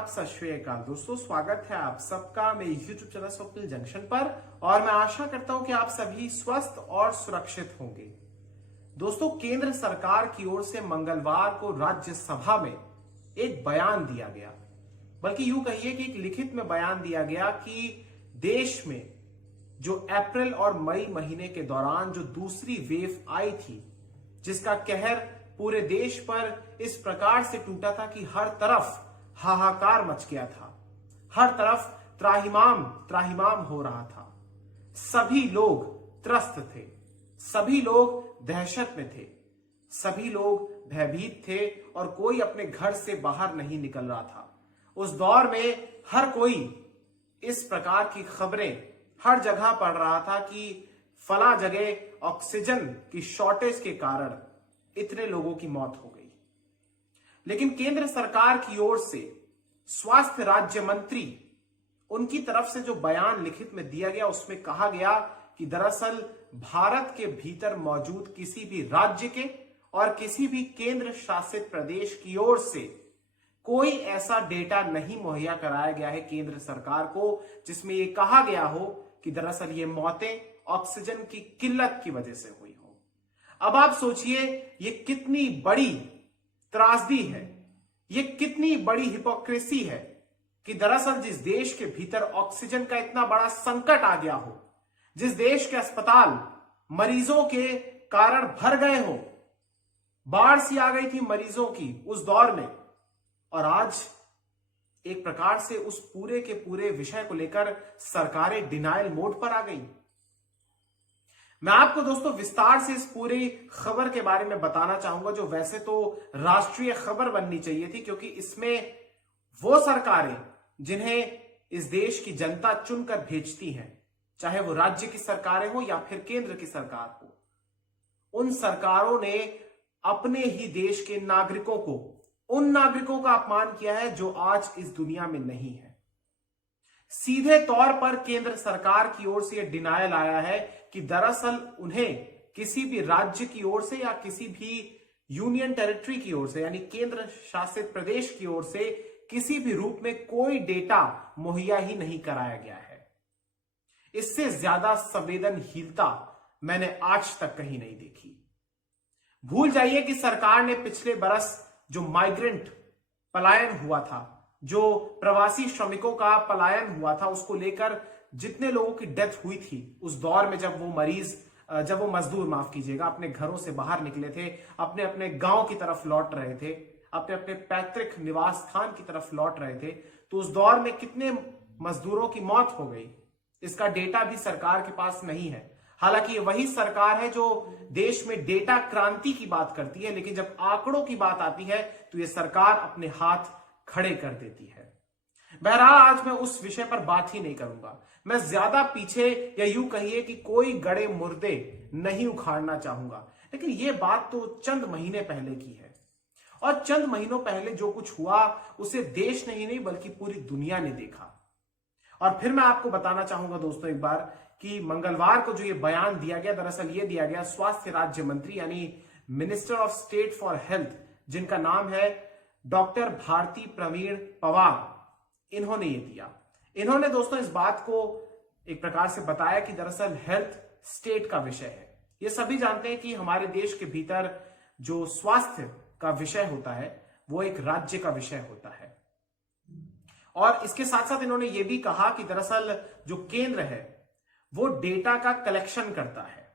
आदाब सत श्री अकाल दोस्तों, स्वागत है आप सबका मेरे YouTube चैनल स्वप्निल जंक्शन पर। और मैं आशा करता हूं कि आप सभी स्वस्थ और सुरक्षित होंगे। दोस्तों, केंद्र सरकार की ओर से मंगलवार को राज्यसभा में एक बयान दिया गया, बल्कि यूं कहिए कि एक लिखित में बयान दिया गया कि देश में जो अप्रैल और मई महीने के दौरान जो दूसरी वेव आई थी, जिसका कहर पूरे देश पर इस प्रकार से टूटा था कि हर तरफ हाहाकार मच गया था, हर तरफ त्राहिमाम त्राहिमाम हो रहा था। सभी लोग त्रस्त थे, सभी लोग दहशत में थे, सभी लोग भयभीत थे और कोई अपने घर से बाहर नहीं निकल रहा था। उस दौर में हर कोई इस प्रकार की खबरें हर जगह पढ़ रहा था कि फला जगह ऑक्सीजन की शॉर्टेज के कारण इतने लोगों की मौत हो गई। लेकिन केंद्र सरकार की ओर से स्वास्थ्य राज्य मंत्री उनकी तरफ से जो बयान लिखित में दिया गया, उसमें कहा गया कि दरअसल भारत के भीतर मौजूद किसी भी राज्य के और किसी भी केंद्र शासित प्रदेश की ओर से कोई ऐसा डेटा नहीं मुहैया कराया गया है केंद्र सरकार को, जिसमें यह कहा गया हो कि दरअसल ये मौतें ऑक्सीजन की किल्लत की वजह से हुई हो। अब आप सोचिए, ये कितनी बड़ी त्रासदी है, ये कितनी बड़ी हिपोक्रेसी है कि दरअसल जिस देश के भीतर ऑक्सीजन का इतना बड़ा संकट आ गया हो, जिस देश के अस्पताल मरीजों के कारण भर गए हो, बाढ़ सी आ गई थी मरीजों की उस दौर में, और आज एक प्रकार से उस पूरे के पूरे विषय को लेकर सरकारें डिनायल मोड पर आ गई। मैं आपको दोस्तों विस्तार से इस पूरी खबर के बारे में बताना चाहूंगा, जो वैसे तो राष्ट्रीय खबर बननी चाहिए थी, क्योंकि इसमें वो सरकारें जिन्हें इस देश की जनता चुनकर भेजती हैं, चाहे वो राज्य की सरकारें हो या फिर केंद्र की सरकार हो, उन सरकारों ने अपने ही देश के नागरिकों को, उन नागरिकों का अपमान किया है जो आज इस दुनिया में नहीं है। सीधे तौर पर केंद्र सरकार की ओर से यह डिनायल आया है कि दरअसल उन्हें किसी भी राज्य की ओर से या किसी भी यूनियन टेरिटरी की ओर से, यानी केंद्र शासित प्रदेश की ओर से किसी भी रूप में कोई डेटा मुहैया ही नहीं कराया गया है। इससे ज्यादा संवेदनहीनता मैंने आज तक कहीं नहीं देखी। भूल जाइए कि सरकार ने पिछले बरस जो माइग्रेंट पलायन हुआ था, जो प्रवासी श्रमिकों का पलायन हुआ था, उसको लेकर जितने लोगों की डेथ हुई थी उस दौर में, जब वो मजदूर माफ कीजिएगा अपने घरों से बाहर निकले थे, अपने अपने गांव की तरफ लौट रहे थे, अपने अपने पैतृक निवास स्थान की तरफ लौट रहे थे, तो उस दौर में कितने मजदूरों की मौत हो गई, इसका डेटा भी सरकार के पास नहीं है। हालांकि वही सरकार है जो देश में डेटा क्रांति की बात करती है, लेकिन जब आंकड़ों की बात आती है तो यह सरकार अपने हाथ खड़े कर देती है। बहरहाल आज मैं उस विषय पर बात ही नहीं करूंगा। मैं ज्यादा पीछे या यूं कहिए कि कोई गड़े मुर्दे नहीं उखाड़ना चाहूंगा, लेकिन यह बात तो चंद महीने पहले की है, और चंद महीनों पहले जो कुछ हुआ उसे देश ने ही नहीं बल्कि पूरी दुनिया ने देखा। और फिर मैं आपको बताना चाहूंगा दोस्तों एक बार कि मंगलवार को जो ये बयान दिया गया, दरअसल ये दिया गया स्वास्थ्य राज्य मंत्री यानी minister of state for health, जिनका नाम है डॉक्टर भारती प्रवीण पवार, इन्होंने ये दिया। इन्होंने दोस्तों इस बात को एक प्रकार से बताया कि दरअसल हेल्थ स्टेट का विषय है। ये सभी जानते हैं कि हमारे देश के भीतर जो स्वास्थ्य का विषय होता है वो एक राज्य का विषय होता है। और इसके साथ साथ इन्होंने ये भी कहा कि दरअसल जो केंद्र है वो डेटा का कलेक्शन करता है,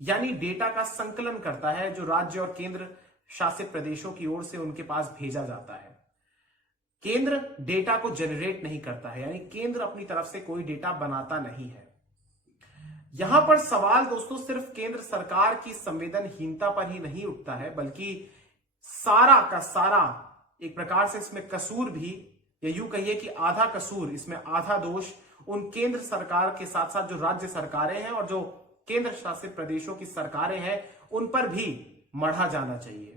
यानी डेटा का संकलन करता है जो राज्य और केंद्र शासित प्रदेशों की ओर से उनके पास भेजा जाता है। केंद्र डेटा को जनरेट नहीं करता है, यानी केंद्र अपनी तरफ से कोई डेटा बनाता नहीं है। यहां पर सवाल दोस्तों सिर्फ केंद्र सरकार की संवेदनहीनता पर ही नहीं उठता है, बल्कि सारा का सारा एक प्रकार से इसमें कसूर भी, या यूं कहिए कि आधा कसूर, इसमें आधा दोष उन केंद्र सरकार के साथ साथ जो राज्य सरकारें हैं और जो केंद्र शासित प्रदेशों की सरकारें हैं उन पर भी मढ़ा जाना चाहिए।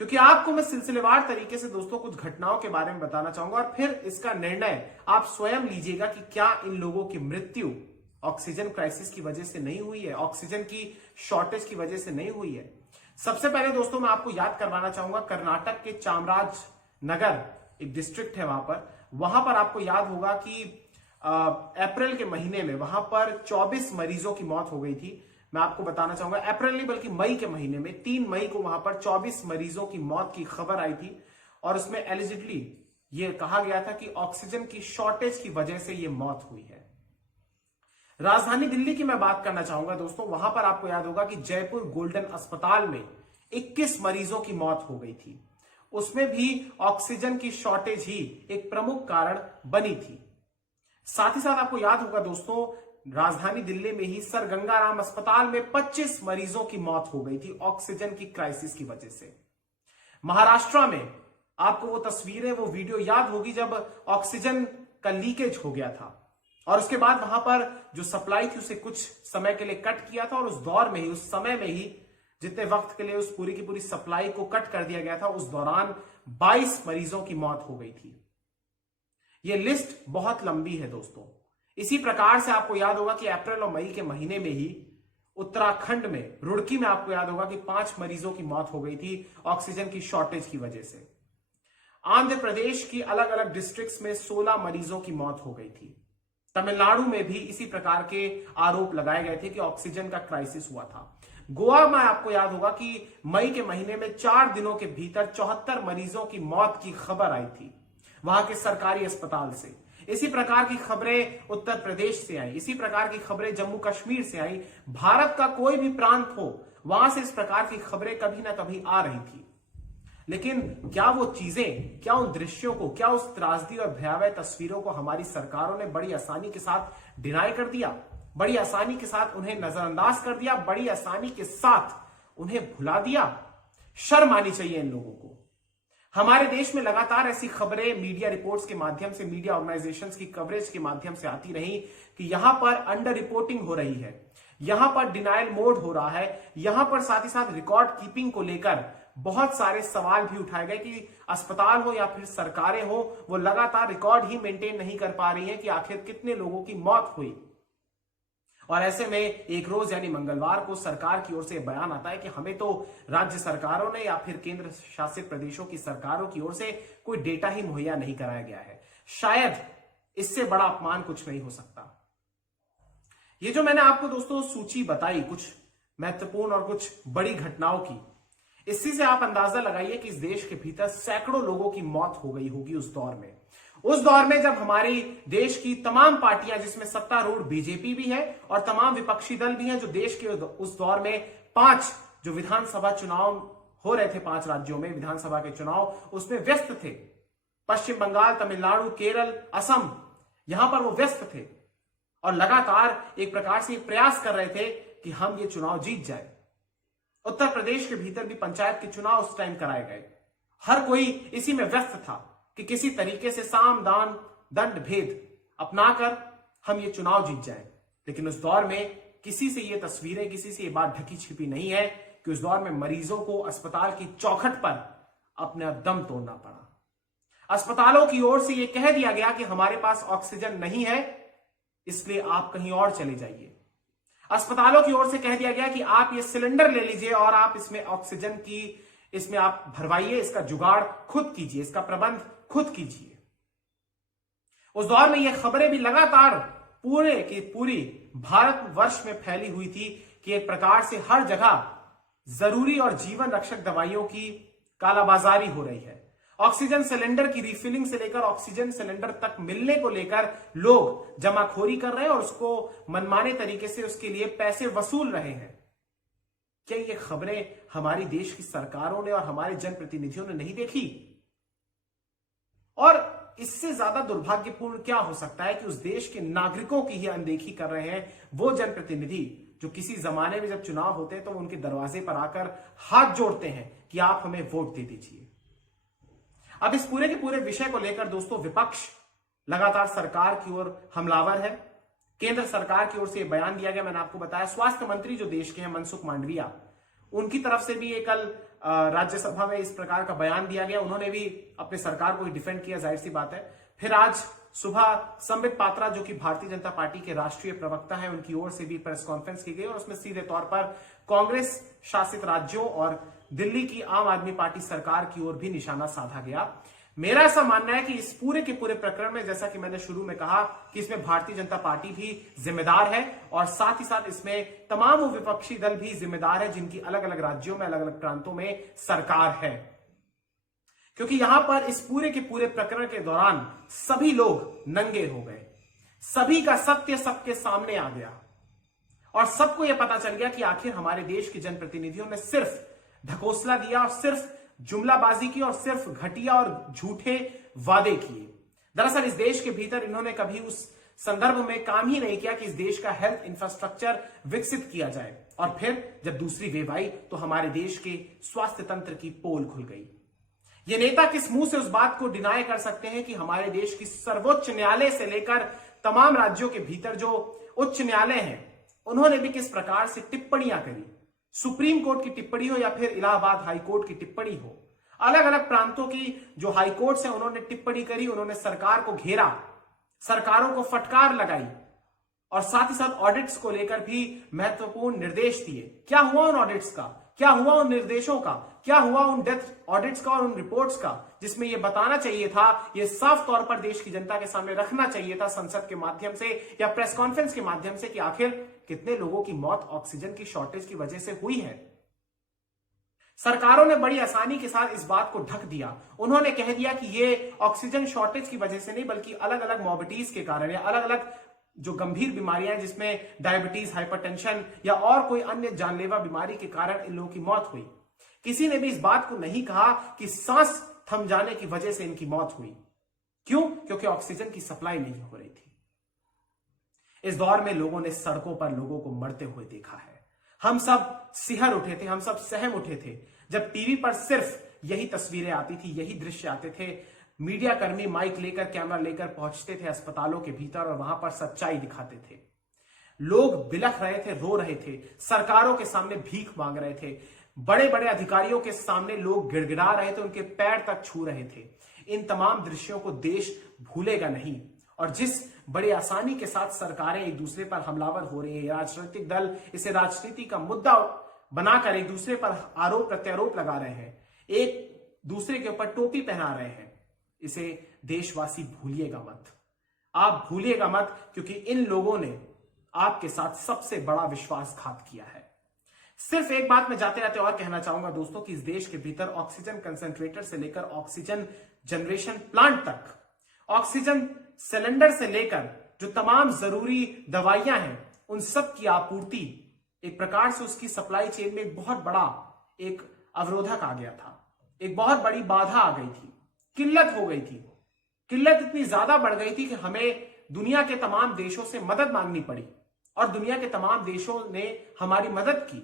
क्योंकि आपको मैं सिलसिलेवार तरीके से दोस्तों कुछ घटनाओं के बारे में बताना चाहूंगा, और फिर इसका निर्णय आप स्वयं लीजिएगा कि क्या इन लोगों की मृत्यु ऑक्सीजन क्राइसिस की वजह से नहीं हुई है, ऑक्सीजन की शॉर्टेज की वजह से नहीं हुई है। सबसे पहले दोस्तों मैं आपको याद करवाना चाहूंगा कर्नाटक के चामराज नगर एक डिस्ट्रिक्ट है वहां पर आपको याद होगा कि अप्रैल के महीने में वहां पर 24 मरीजों की मौत हो गई थी। मैं आपको बताना चाहूंगा, अप्रैल नहीं बल्कि मई के महीने में 3 मई को वहां पर 24 मरीजों की मौत की खबर आई थी और उसमें एलिजिडली यह कहा गया था कि ऑक्सीजन की शॉर्टेज की वजह से यह मौत हुई है। राजधानी दिल्ली की मैं बात करना चाहूंगा दोस्तों, वहां पर आपको याद होगा कि जयपुर गोल्डन अस्पताल में 21 मरीजों की मौत हो गई थी। उसमें भी ऑक्सीजन की शॉर्टेज ही एक प्रमुख कारण बनी थी। साथ ही साथ आपको याद होगा दोस्तों, राजधानी दिल्ली में ही सर गंगाराम अस्पताल में 25 मरीजों की मौत हो गई थी ऑक्सीजन की क्राइसिस की वजह से। महाराष्ट्र में आपको वो तस्वीरें, वो वीडियो याद होगी जब ऑक्सीजन का लीकेज हो गया था और उसके बाद वहां पर जो सप्लाई थी उसे कुछ समय के लिए कट किया था और उस दौर में ही, उस समय में ही जितने वक्त के लिए उस पूरी की पूरी सप्लाई को कट कर दिया गया था, उस दौरान 22 मरीजों की मौत हो गई थी। यह लिस्ट बहुत लंबी है दोस्तों। इसी प्रकार से आपको याद होगा कि अप्रैल और मई के महीने में ही उत्तराखंड में, रुड़की में आपको याद होगा कि 5 मरीजों की मौत हो गई थी ऑक्सीजन की शॉर्टेज की वजह से। आंध्र प्रदेश की अलग अलग डिस्ट्रिक्ट्स में 16 मरीजों की मौत हो गई थी। तमिलनाडु में भी इसी प्रकार के आरोप लगाए गए थे कि ऑक्सीजन का क्राइसिस हुआ था। गोवा में आपको याद होगा कि मई के महीने में 4 दिनों के भीतर 74 मरीजों की मौत की खबर आई थी वहां के सरकारी अस्पताल से। इसी प्रकार की खबरें उत्तर प्रदेश से आई, इसी प्रकार की खबरें जम्मू कश्मीर से आई। भारत का कोई भी प्रांत हो, वहां से इस प्रकार की खबरें कभी ना कभी आ रही थी। लेकिन क्या वो चीजें, क्या उन दृश्यों को, क्या उस त्रासदी और भयावह तस्वीरों को हमारी सरकारों ने बड़ी आसानी के साथ डिनाई कर दिया, बड़ी आसानी के साथ उन्हें नजरअंदाज कर दिया, बड़ी आसानी के साथ उन्हें भुला दिया? शर्म आनी चाहिए इन लोगों को। हमारे देश में लगातार ऐसी खबरें मीडिया रिपोर्ट्स के माध्यम से, मीडिया ऑर्गेनाइजेशंस की कवरेज के माध्यम से आती रही कि यहां पर अंडर रिपोर्टिंग हो रही है, यहां पर डिनायल मोड हो रहा है, यहां पर साथ ही साथ रिकॉर्ड कीपिंग को लेकर बहुत सारे सवाल भी उठाए गए कि अस्पताल हो या फिर सरकारें हो, वो लगातार रिकॉर्ड ही मेंटेन नहीं कर पा रही है कि आखिर कितने लोगों की मौत हुई। और ऐसे में एक रोज यानी मंगलवार को सरकार की ओर से बयान आता है कि हमें तो राज्य सरकारों ने या फिर केंद्र शासित प्रदेशों की सरकारों की ओर से कोई डेटा ही मुहैया नहीं कराया गया है। शायद इससे बड़ा अपमान कुछ नहीं हो सकता। ये जो मैंने आपको दोस्तों सूची बताई कुछ महत्वपूर्ण और कुछ बड़ी घटनाओं की, इसी से आप अंदाजा लगाइए कि इस देश के भीतर सैकड़ों लोगों की मौत हो गई होगी उस दौर में जब हमारी देश की तमाम पार्टियां, जिसमें सत्तारूढ़ बीजेपी भी है और तमाम विपक्षी दल भी हैं, जो देश के उस दौर में 5 जो विधानसभा चुनाव हो रहे थे, 5 राज्यों में विधानसभा के चुनाव, उसमें व्यस्त थे। पश्चिम बंगाल, तमिलनाडु, केरल, असम, यहां पर वो व्यस्त थे और लगातार एक प्रकार से प्रयास कर रहे थे कि हम ये चुनाव जीत जाए। उत्तर प्रदेश के भीतर भी पंचायत के चुनाव उस टाइम कराए गए। हर कोई इसी में व्यस्त था कि किसी तरीके से साम दान दंड भेद अपनाकर हम ये चुनाव जीत जाएं। लेकिन उस दौर में किसी से ये तस्वीरें, किसी से ये बात ढकी छिपी नहीं है कि उस दौर में मरीजों को अस्पताल की चौखट पर अपना दम तोड़ना पड़ा। अस्पतालों की ओर से यह कह दिया गया कि हमारे पास ऑक्सीजन नहीं है, इसलिए आप कहीं और चले जाइए। अस्पतालों की ओर से कह दिया गया कि आप ये सिलेंडर ले लीजिए और आप इसमें ऑक्सीजन की, इसमें आप भरवाइए, इसका जुगाड़ खुद कीजिए, इसका प्रबंध खुद कीजिए। उस दौर में ये खबरें भी लगातार पूरे की पूरी भारतवर्ष में फैली हुई थी कि एक प्रकार से हर जगह जरूरी और जीवन रक्षक दवाइयों की कालाबाजारी हो रही है। ऑक्सीजन सिलेंडर की रिफिलिंग से लेकर ऑक्सीजन सिलेंडर तक मिलने को लेकर लोग जमाखोरी कर रहे हैं और उसको मनमाने तरीके से उसके लिए पैसे वसूल रहे हैं। क्या ये खबरें हमारी देश की सरकारों ने और हमारे जनप्रतिनिधियों ने नहीं देखी? और इससे ज्यादा दुर्भाग्यपूर्ण क्या हो सकता है कि उस देश के नागरिकों की ही अनदेखी कर रहे हैं वो जनप्रतिनिधि जो किसी जमाने में जब चुनाव होते हैं तो वो उनके दरवाजे पर आकर हाथ जोड़ते हैं कि आप हमें वोट दे दीजिए। अब इस पूरे के पूरे विषय को लेकर दोस्तों विपक्ष लगातार सरकार की ओर हमलावर है। केंद्र सरकार की ओर से बयान दिया गया, मैंने आपको बताया। स्वास्थ्य मंत्री जो देश के हैं मनसुख मांडविया, उनकी तरफ से भी कल राज्यसभा में इस प्रकार का बयान दिया गया। उन्होंने भी अपने सरकार को डिफेंड किया, जाहिर सी बात है। फिर आज सुबह संबित पात्रा जो कि भारतीय जनता पार्टी के राष्ट्रीय प्रवक्ता है, उनकी ओर से भी प्रेस कॉन्फ्रेंस की गई और उसमें सीधे तौर पर कांग्रेस शासित राज्यों और दिल्ली की आम आदमी पार्टी सरकार की ओर भी निशाना साधा गया। मेरा ऐसा मानना है कि इस पूरे के पूरे प्रकरण में, जैसा कि मैंने शुरू में कहा, कि इसमें भारतीय जनता पार्टी भी जिम्मेदार है और साथ ही साथ इसमें तमाम वो विपक्षी दल भी जिम्मेदार है जिनकी अलग अलग राज्यों में, अलग अलग प्रांतों में सरकार है। क्योंकि यहां पर इस पूरे के पूरे प्रकरण के दौरान सभी लोग नंगे हो गए, सभी का सत्य सबके सामने आ गया और सबको यह पता चल गया कि आखिर हमारे देश के जनप्रतिनिधियों ने सिर्फ ढकोसला दिया और सिर्फ जुमलाबाजी की और सिर्फ घटिया और झूठे वादे किए। दरअसल इस देश के भीतर इन्होंने कभी उस संदर्भ में काम ही नहीं किया कि इस देश का हेल्थ इंफ्रास्ट्रक्चर विकसित किया जाए, और फिर जब दूसरी वेव आई तो हमारे देश के स्वास्थ्य तंत्र की पोल खुल गई। ये नेता किस मुंह से उस बात को डिनाई कर सकते हैं कि हमारे देश की सर्वोच्च न्यायालय से लेकर तमाम राज्यों के भीतर जो उच्च न्यायालय हैं, उन्होंने भी किस प्रकार से टिप्पणियां करी, सुप्रीम कोर्ट की टिप्पणी हो या फिर इलाहाबाद हाई कोर्ट की टिप्पणी हो, अलग अलग प्रांतों की जो हाई कोर्ट्स हैं उन्होंने टिप्पणी करी, उन्होंने सरकार को घेरा, सरकारों को फटकार लगाई और साथ ही साथ ऑडिट्स को लेकर भी महत्वपूर्ण निर्देश दिए। क्या हुआ उन ऑडिट्स का, क्या हुआ उन निर्देशों का, क्या हुआ उन डेथ ऑडिट्स का और उन रिपोर्ट्स का, जिसमें यह बताना चाहिए था, यह साफ तौर पर देश की जनता के सामने रखना चाहिए था संसद के माध्यम से या प्रेस कॉन्फ्रेंस के माध्यम से कि आखिर कितने लोगों की मौत ऑक्सीजन की शॉर्टेज की वजह से हुई है। सरकारों ने बड़ी आसानी के साथ इस बात को ढक दिया। उन्होंने कह दिया कि ये ऑक्सीजन शॉर्टेज की वजह से नहीं बल्कि अलग अलग मॉर्बिडिटीज के कारण या अलग अलग जो गंभीर बीमारियां हैं जिसमें डायबिटीज, हाइपरटेंशन या और कोई अन्य जानलेवा बीमारी के कारण इन लोगों की मौत हुई। किसी ने भी इस बात को नहीं कहा कि सांस थम जाने की वजह से इनकी मौत हुई। क्यों? क्योंकि ऑक्सीजन की सप्लाई नहीं हो रही थी। इस दौर में लोगों ने सड़कों पर लोगों को मरते हुए देखा है। हम सब सिहर उठे थे, हम सब सहम उठे थे जब टीवी पर सिर्फ यही तस्वीरें आती थी, यही दृश्य आते थे। मीडिया कर्मी माइक लेकर, कैमरा लेकर पहुंचते थे अस्पतालों के भीतर और वहां पर सच्चाई दिखाते थे। लोग बिलख रहे थे, रो रहे थे, सरकारों के सामने भीख मांग रहे थे, बड़े बड़े अधिकारियों के सामने लोग गिड़गिड़ा रहे थे, उनके पैर तक छू रहे थे। इन तमाम दृश्यों को देश भूलेगा नहीं। और जिस बड़ी आसानी के साथ सरकारें एक दूसरे पर हमलावर हो रही है, राजनीतिक दल इसे राजनीति का मुद्दा बनाकर एक दूसरे पर आरोप प्रत्यारोप लगा रहे हैं, एक दूसरे के ऊपर टोपी पहना रहे हैं, इसे देशवासी भूलिएगा मत। आप भूलिएगा मत, क्योंकि इन लोगों ने आपके साथ सबसे बड़ा विश्वासघात किया है। सिर्फ एक बात मैं जाते जाते और कहना चाहूंगा दोस्तों कि इस देश के भीतर ऑक्सीजन कंसंट्रेटर से लेकर ऑक्सीजन जनरेशन प्लांट तक, ऑक्सीजन सिलेंडर से लेकर जो तमाम जरूरी दवाइयां हैं, उन सब की आपूर्ति एक प्रकार से उसकी सप्लाई चेन में एक बहुत बड़ा एक अवरोधक आ गया था, एक बहुत बड़ी बाधा आ गई थी, किल्लत हो गई थी। किल्लत इतनी ज्यादा बढ़ गई थी कि हमें दुनिया के तमाम देशों से मदद मांगनी पड़ी और दुनिया के तमाम देशों ने हमारी मदद की।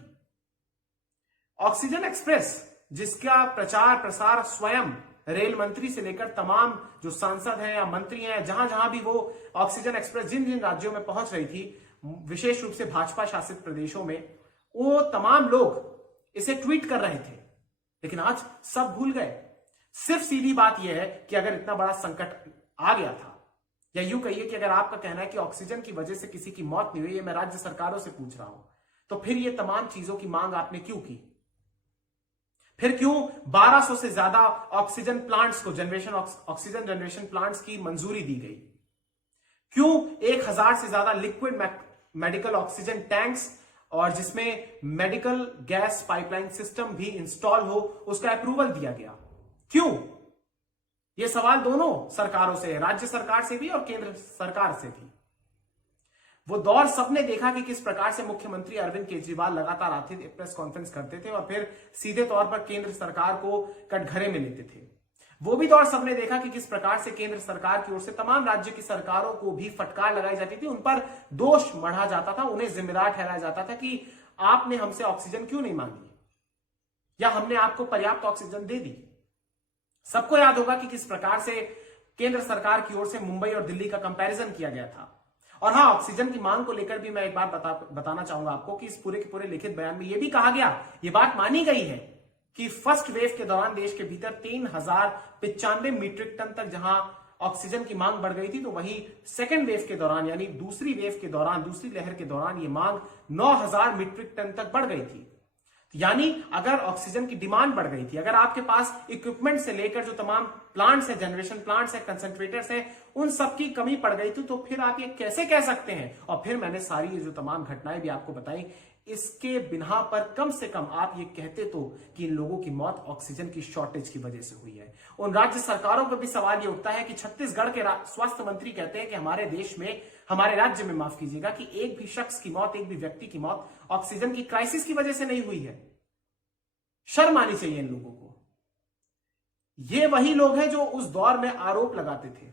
ऑक्सीजन एक्सप्रेस, जिसका प्रचार प्रसार स्वयं रेल मंत्री से लेकर तमाम जो सांसद हैं या मंत्री हैं, जहां जहां भी वो ऑक्सीजन एक्सप्रेस जिन जिन राज्यों में पहुंच रही थी, विशेष रूप से भाजपा शासित प्रदेशों में, वो तमाम लोग इसे ट्वीट कर रहे थे। लेकिन आज सब भूल गए। सिर्फ सीधी बात यह है कि अगर इतना बड़ा संकट आ गया था, या यूं कहिए कि अगर आपका कहना है कि ऑक्सीजन की वजह से किसी की मौत नहीं हुई, ये मैं राज्य सरकारों से पूछ रहा हूं, तो फिर ये तमाम चीजों की मांग आपने क्यों की? फिर क्यों 1200 से ज्यादा ऑक्सीजन प्लांट्स को, ऑक्सीजन जनरेशन प्लांट्स की मंजूरी दी गई? क्यों 1000 से ज्यादा लिक्विड मेडिकल ऑक्सीजन टैंक्स और जिसमें मेडिकल गैस पाइपलाइन सिस्टम भी इंस्टॉल हो, उसका अप्रूवल दिया गया? क्यों? यह सवाल दोनों सरकारों से है, राज्य सरकार से भी और केंद्र सरकार से भी। वो दौर सबने देखा कि किस प्रकार से मुख्यमंत्री अरविंद केजरीवाल लगातार आते थे, प्रेस कॉन्फ्रेंस करते थे और फिर सीधे तौर पर केंद्र सरकार को कटघरे में लेते थे। वो भी दौर सबने देखा कि किस प्रकार से केंद्र सरकार की ओर से तमाम राज्य की सरकारों को भी फटकार लगाई जाती थी, उन पर दोष मढ़ा जाता था, उन्हें जिम्मेदार ठहराया जाता था कि आपने हमसे ऑक्सीजन क्यों नहीं मांगी या हमने आपको पर्याप्त ऑक्सीजन दे दी। सबको याद होगा कि किस प्रकार से केंद्र सरकार की ओर से मुंबई और दिल्ली का कंपैरिजन किया गया था। और हाँ, ऑक्सीजन की मांग को लेकर भी मैं एक बात बताना चाहूंगा आपको कि इस पूरे के पूरे लिखित बयान में यह भी कहा गया, यह बात मानी गई है कि फर्स्ट वेव के दौरान देश के भीतर 3095 मीट्रिक टन तक जहां ऑक्सीजन की मांग बढ़ गई थी, तो वहीं सेकेंड वेव के दौरान यानी दूसरी वेव के दौरान, दूसरी लहर के दौरान ये मांग 9000 मीट्रिक टन तक बढ़ गई थी। यानी अगर ऑक्सीजन की डिमांड बढ़ गई थी, अगर आपके पास इक्विपमेंट से लेकर जो तमाम प्लांट्स हैं, जनरेशन प्लांट्स हैं, कंसंट्रेटर्स हैं, उन सब की कमी पड़ गई थी, तो फिर आप ये कैसे कह सकते हैं? और फिर मैंने सारी ये जो तमाम घटनाएं भी आपको बताई, इसके बिना पर कम से कम आप ये कहते तो कि इन लोगों की मौत ऑक्सीजन की शॉर्टेज की वजह से हुई है। उन राज्य सरकारों पर भी सवाल ये उठता है कि छत्तीसगढ़ के स्वास्थ्य मंत्री कहते हैं कि हमारे देश में, हमारे राज्य में माफ कीजिएगा, कि एक भी शख्स की मौत, एक भी व्यक्ति की मौत ऑक्सीजन की क्राइसिस की वजह से नहीं हुई है। शर्म आनी चाहिए इन लोगों को। ये वही लोग हैं जो उस दौर में आरोप लगाते थे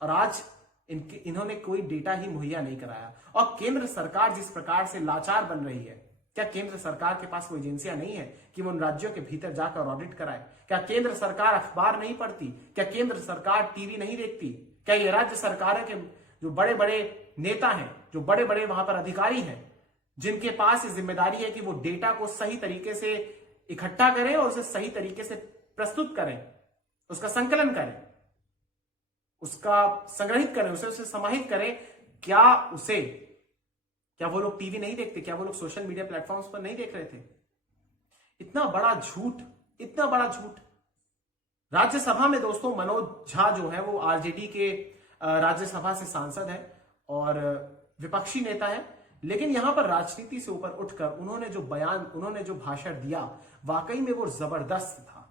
और आज इन्होंने कोई डेटा ही मुहैया नहीं कराया। और केंद्र सरकार जिस प्रकार से लाचार बन रही है, क्या केंद्र सरकार के पास कोई एजेंसियां नहीं है कि वो उन राज्यों के भीतर जाकर ऑडिट कराए? क्या केंद्र सरकार अखबार नहीं पढ़ती? क्या केंद्र सरकार टीवी नहीं देखती? क्या ये राज्य सरकारों के जो बड़े बड़े नेता हैं, जो बड़े बड़े वहां पर अधिकारी हैं, जिनके पास ये जिम्मेदारी है कि वो डेटा को सही तरीके से इकट्ठा करें और उसे सही तरीके से प्रस्तुत करें, उसका संकलन करें, उसका संग्रहित करें, उसे समाहित करें, क्या वो लोग टीवी नहीं देखते? क्या वो लोग सोशल मीडिया प्लेटफॉर्म्स पर नहीं देख रहे थे? इतना बड़ा झूठ, इतना बड़ा झूठ। राज्यसभा में दोस्तों मनोज झा जो है वो आरजेडी के राज्यसभा से सांसद है और विपक्षी नेता है, लेकिन यहां पर राजनीति से ऊपर उठकर उन्होंने जो बयान, उन्होंने जो भाषण दिया, वाकई में वो जबरदस्त था।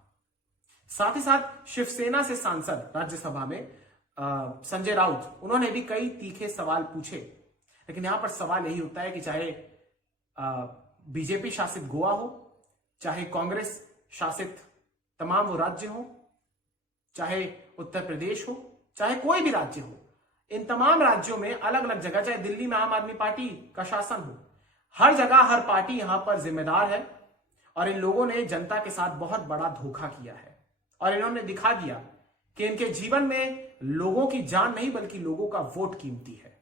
साथ ही साथ शिवसेना से सांसद राज्यसभा में संजय राउत, उन्होंने भी कई तीखे सवाल पूछे। लेकिन यहां पर सवाल यही होता है कि चाहे बीजेपी शासित गोवा हो, चाहे कांग्रेस शासित तमाम वो राज्य हो, चाहे उत्तर प्रदेश हो, चाहे कोई भी राज्य हो, इन तमाम राज्यों में अलग अलग जगह, चाहे दिल्ली में आम आदमी पार्टी का शासन हो, हर जगह हर पार्टी यहां पर जिम्मेदार है। और इन लोगों ने जनता के साथ बहुत बड़ा धोखा किया है और इन्होंने दिखा दिया कि इनके जीवन में लोगों की जान नहीं बल्कि लोगों का वोट कीमती है।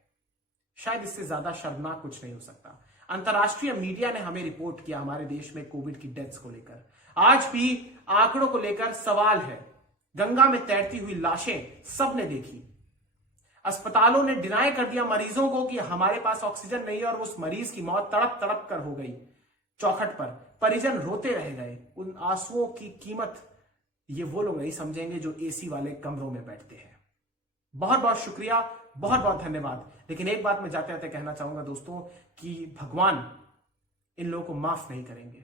शायद इससे ज्यादा शर्मनाक कुछ नहीं हो सकता। अंतरराष्ट्रीय मीडिया ने हमें रिपोर्ट किया हमारे देश में कोविड की डेथ्स को लेकर, आज भी आंकड़ों को लेकर सवाल है। गंगा में तैरती हुई लाशें सबने देखी। अस्पतालों ने डिनाई कर दिया मरीजों को कि हमारे पास ऑक्सीजन नहीं है और उस मरीज की मौत तड़प तड़प कर हो गई चौखट पर। परिजन रोते रह गए। उन आंसुओं की कीमत ये वो लोग नहीं समझेंगे जो एसी वाले कमरों में बैठते हैं। बहुत बहुत शुक्रिया, बहुत बहुत धन्यवाद। लेकिन एक बात मैं जाते जाते कहना चाहूंगा दोस्तों कि भगवान इन लोगों को माफ नहीं करेंगे।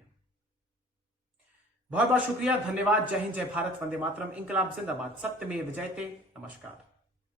बहुत बहुत शुक्रिया, धन्यवाद। जय हिंद, जय भारत, वंदे मातरम, इंकलाब जिंदाबाद, सत्यमेव जयते। नमस्कार।